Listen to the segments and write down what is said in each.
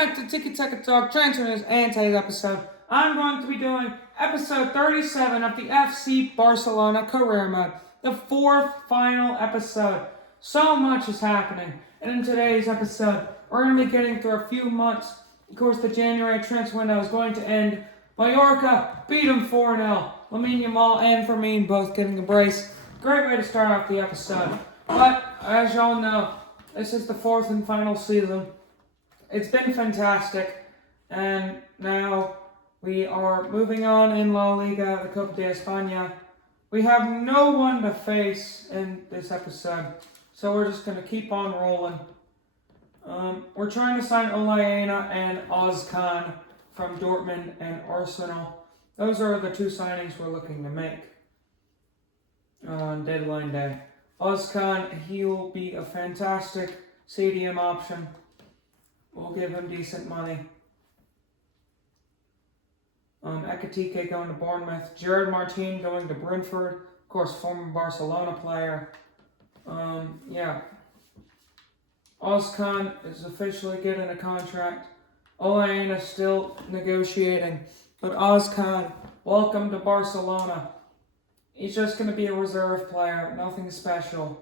back to Tiki Taka Talk Transfer News, and today's episode, I'm going to be doing episode 37 of the FC Barcelona career mode, the fourth final episode. So much is happening, and in today's episode, we're going to be getting through a few months. Of course, the January transfer window is going to end. Mallorca beat them 4-0. Lamine Yamal and Firmino both getting a brace. Great way to start off the episode. But, as y'all know, this is the fourth and final season. It's been fantastic, and now we are moving on in La Liga, the Copa de España. We have no one to face in this episode, so we're just going to keep on rolling. We're trying to sign Olayena and Ozkan from Dortmund and Arsenal. Those are the two signings we're looking to make on deadline day. Ozkan, he'll be a fantastic CDM option. We'll give him decent money. Ekitike going to Bournemouth. Gerard Martin going to Brentford. Of course, former Barcelona player. Ozkan is officially getting a contract. Olayena is still negotiating. But Ozkan, welcome to Barcelona. He's just going to be a reserve player. Nothing special.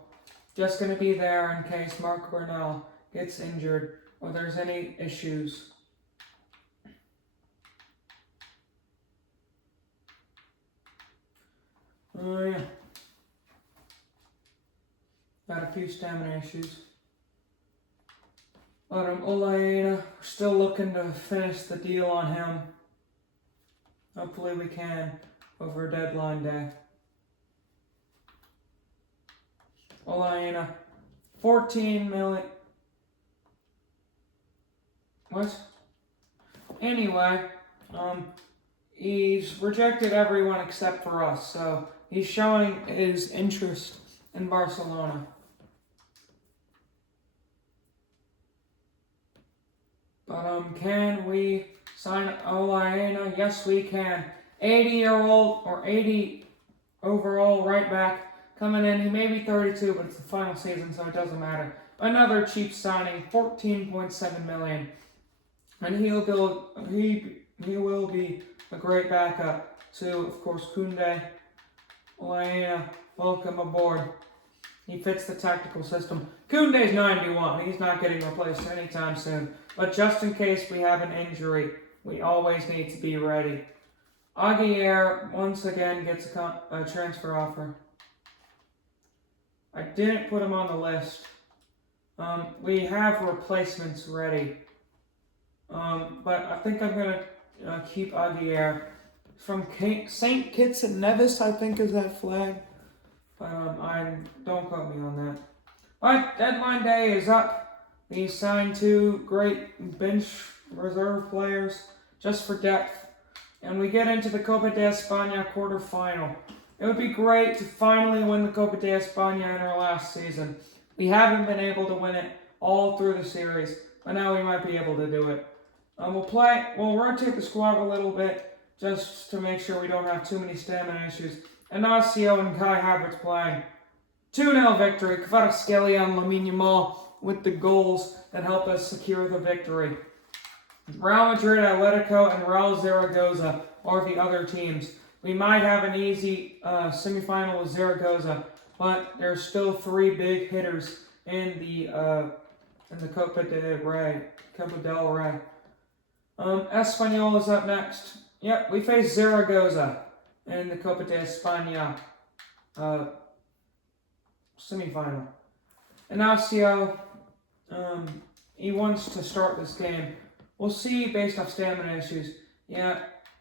Just going to be there in case Marc Bernal gets injured or there's any issues. Oh yeah. Got a few stamina issues. But Olayena, we're still looking to finish the deal on him. Hopefully we can over deadline day. Olayena, 14 million. What? Anyway, he's rejected everyone except for us, so he's showing his interest in Barcelona. But can we sign Olayena? Yes, we can. 80-year-old or 80 overall right back coming in. He may be 32, but it's the final season, so it doesn't matter. Another cheap signing, 14.7 million. And he will be a great backup to, of course, Koundé. Olayena, welcome aboard. He fits the tactical system. Koundé's 91. He's not getting replaced anytime soon. But just in case we have an injury, we always need to be ready. Aguirre once again gets a transfer offer. I didn't put him on the list. We have replacements ready. But I think I'm going to keep Aguirre. From St. Kitts and Nevis, I think is that flag. But don't quote me on that. But deadline day is up. We signed two great bench reserve players just for depth. And we get into the Copa de España quarterfinal. It would be great to finally win the Copa de España in our last season. We haven't been able to win it all through the series, but now we might be able to do it. We'll rotate the squad a little bit just to make sure we don't have too many stamina issues. Inacio and Kai Havertz playing. 2-0 victory. Kvaratskhelia and Lamine Yamal with the goals that help us secure the victory. Real Madrid, Atletico, and Real Zaragoza are the other teams. We might have an easy semifinal with Zaragoza, but there's still three big hitters in the Copa del Rey. Espanyol is up next. Yep, we face Zaragoza in the Copa de España semifinal. Inacio, he wants to start this game. We'll see based off stamina issues. Yeah,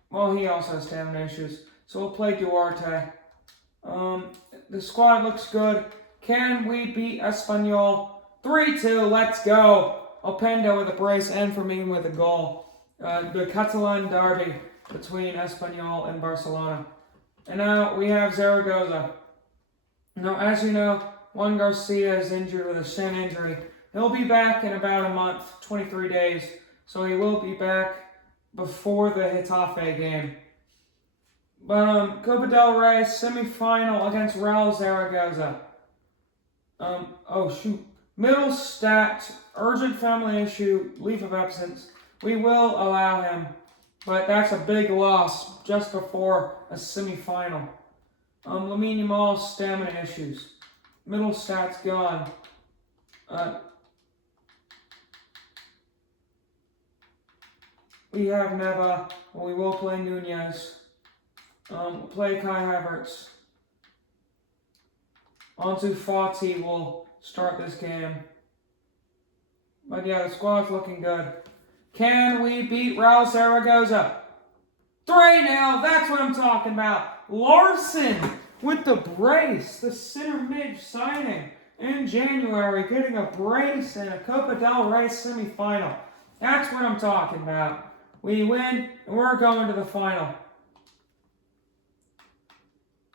well, he also has stamina issues. So we'll play Duarte. The squad looks good. Can we beat Espanyol? 3-2, let's go. Openda with a brace and Firmino with a goal. The Catalan derby between Espanyol and Barcelona. And now we have Zaragoza. Now, as you know, Juan Garcia is injured with a shin injury. He'll be back in about a month, 23 days. So he will be back before the Getafe game. But Copa del Rey semi-final against Real Zaragoza. Middle stat, urgent family issue, leave of absence. We will allow him, but that's a big loss just before a semifinal. Lamine Yamal's stamina issues. Middle stats gone. We have Neva. We will play Nunez. We'll play Kai Havertz. Ansu Fati will start this game. But yeah, the squad's looking good. Can we beat Real Zaragoza? 3-0, that's what I'm talking about. Larson with the brace, the center mid signing in January, getting a brace in a Copa del Rey semifinal. That's what I'm talking about. We win, and we're going to the final.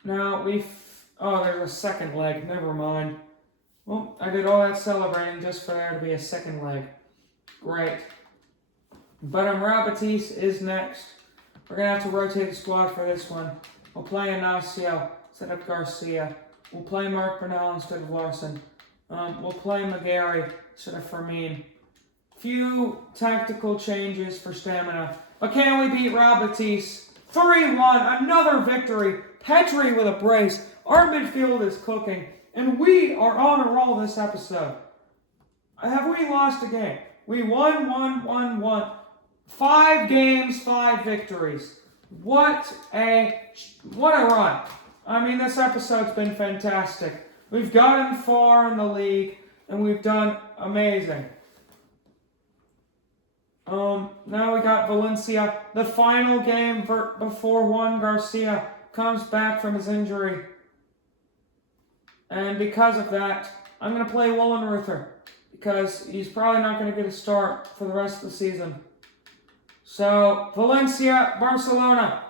Now, there's a second leg. Never mind. Well, I did all that celebrating just for there to be a second leg. Great. But Real Betis is next. We're going to have to rotate the squad for this one. We'll play Inacio instead of Garcia. We'll play Mark Bernal instead of Larson. We'll play McGarry instead of Fermin. Few tactical changes for stamina. But can we beat Real Betis? 3-1, another victory. Petri with a brace. Our midfield is cooking. And we are on a roll this episode. Have we lost a game? We won. 5 games, 5 victories. What a run. I mean, this episode's been fantastic. We've gotten far in the league, and we've done amazing. Now we got Valencia. The final game before Juan Garcia comes back from his injury. And because of that, I'm going to play Wollenreuther, because he's probably not going to get a start for the rest of the season. So, Valencia, Barcelona.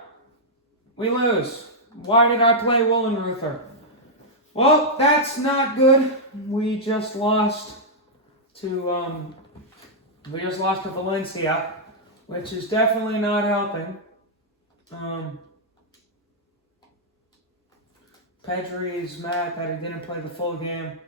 We lose. Why did I play Wollenreuther? Well, that's not good. We just lost to Valencia, which is definitely not helping. Pedri's mad that he didn't play the full game.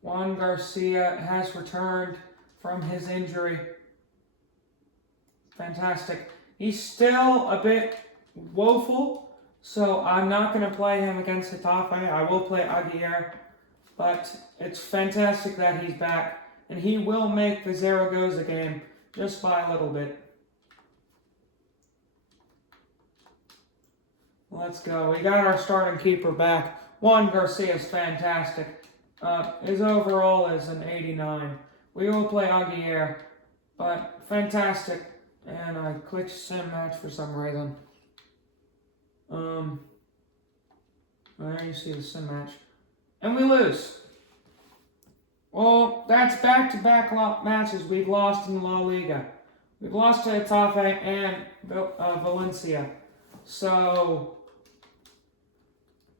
Juan Garcia has returned from his injury. Fantastic. He's still a bit woeful, so I'm not going to play him against Getafe. I will play Aguirre, but it's fantastic that he's back, and he will make the Zaragoza game just by a little bit. Let's go. We got our starting keeper back. Juan Garcia is fantastic. His overall is an 89. We will play Aguirre, but fantastic. And I clicked sim match for some reason. There you see the sim match. And we lose. Well, that's back-to-back matches we've lost in La Liga. We've lost to Getafe and Valencia. So,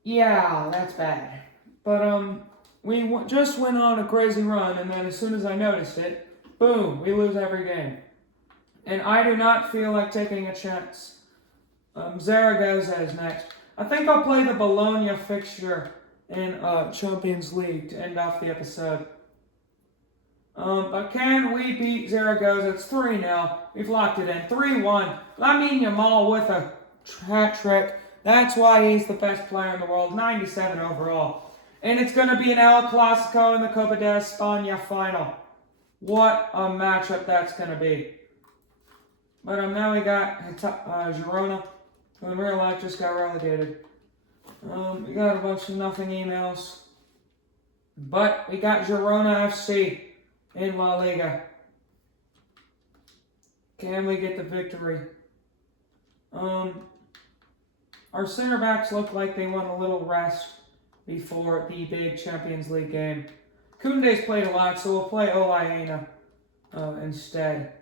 yeah, that's bad. But, we just went on a crazy run, and then as soon as I noticed it, boom, we lose every game. And I do not feel like taking a chance. Zaragoza is next. I think I'll play the Bologna fixture in Champions League to end off the episode. But can we beat Zaragoza? It's 3-0. We've locked it in. 3-1. Lamine Yamal with a hat trick. That's why he's the best player in the world. 97 overall. And it's going to be an El Clasico in the Copa de España final. What a matchup that's going to be. But now we got Girona, who in real life just got relegated. We got a bunch of nothing emails. But we got Girona FC in La Liga. Can we get the victory? Our center backs look like they want a little rest before the big Champions League game. Koundé's played a lot, so we'll play Olaena instead.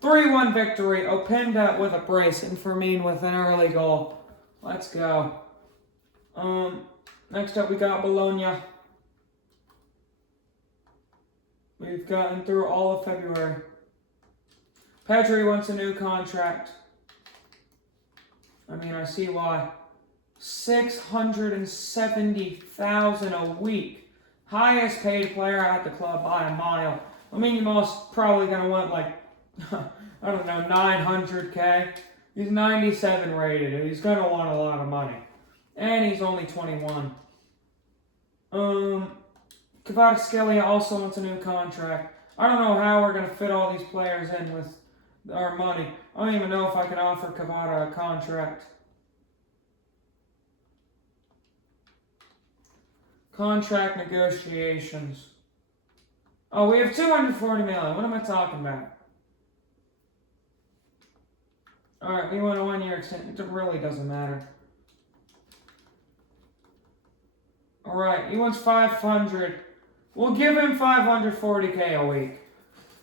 3-1 victory. Openda with a brace and Fermin with an early goal. Let's go. Next up we got Bologna. We've gotten through all of February. Pedri wants a new contract. I mean, I see why. $670,000 a week. Highest paid player at the club by a mile. I mean, you're probably going to want like, I don't know, 900K. He's 97 rated. He's going to want a lot of money. And he's only 21. Kvaratskhelia also wants a new contract. I don't know how we're going to fit all these players in with our money. I don't even know if I can offer Kvara a contract. Contract negotiations. Oh, we have 240 million. What am I talking about? Alright, we want a 1-year extension. It really doesn't matter. Alright, he wants 500. We'll give him 540K a week.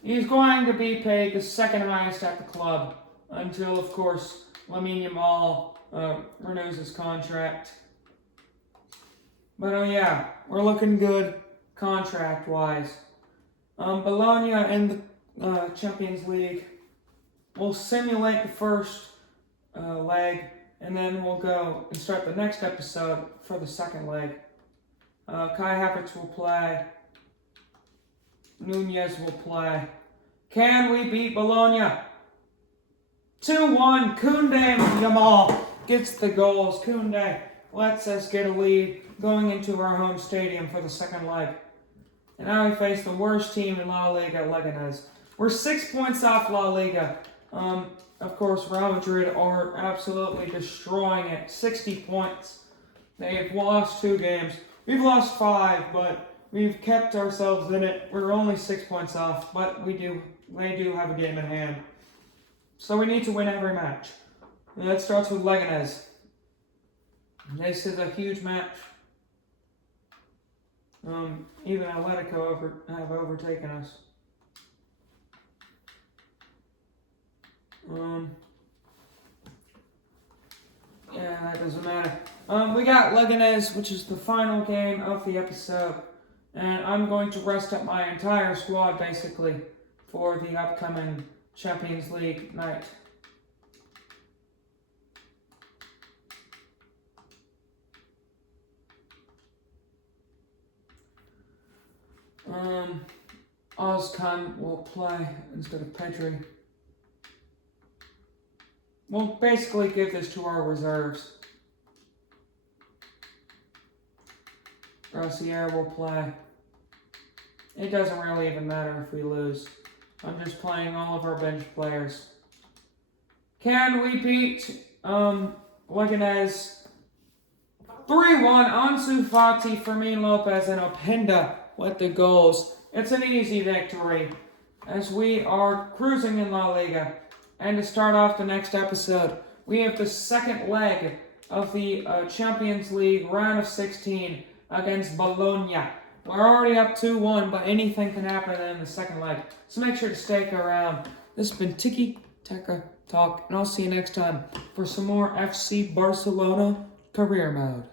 He's going to be paid the second highest at the club until, of course, Lamine Yamal renews his contract. But yeah, we're looking good contract-wise. Bologna in the Champions League. We'll simulate the first leg, and then we'll go and start the next episode for the second leg. Kai Havertz will play. Nunez will play. Can we beat Bologna? 2-1. Koundé Yamal gets the goals. Koundé lets us get a lead going into our home stadium for the second leg. And now we face the worst team in La Liga, Leganés. We're 6 points off La Liga. Of course, Real Madrid are absolutely destroying it. 60 points. They have lost 2 games. We've lost 5, but we've kept ourselves in it. We're only 6 points off, but they do have a game in hand. So we need to win every match. And that starts with Leganés. This is a huge match. Even Atletico have overtaken us. Yeah, that doesn't matter. We got Leganés, which is the final game of the episode. And I'm going to rest up my entire squad, basically, for the upcoming Champions League night. Ozcan will play instead of Pedri. We'll basically give this to our reserves. Rossier will play. It doesn't really even matter if we lose. I'm just playing all of our bench players. Can we beat Leganés? 3-1. Ansu Fati, Fermin Lopez, and Openda with the goals. It's an easy victory as we are cruising in La Liga. And to start off the next episode, we have the second leg of the Champions League round of 16 against Bologna. We're already up 2-1, but anything can happen in the second leg. So make sure to stick around. This has been Tiki Taka Talk, and I'll see you next time for some more FC Barcelona career mode.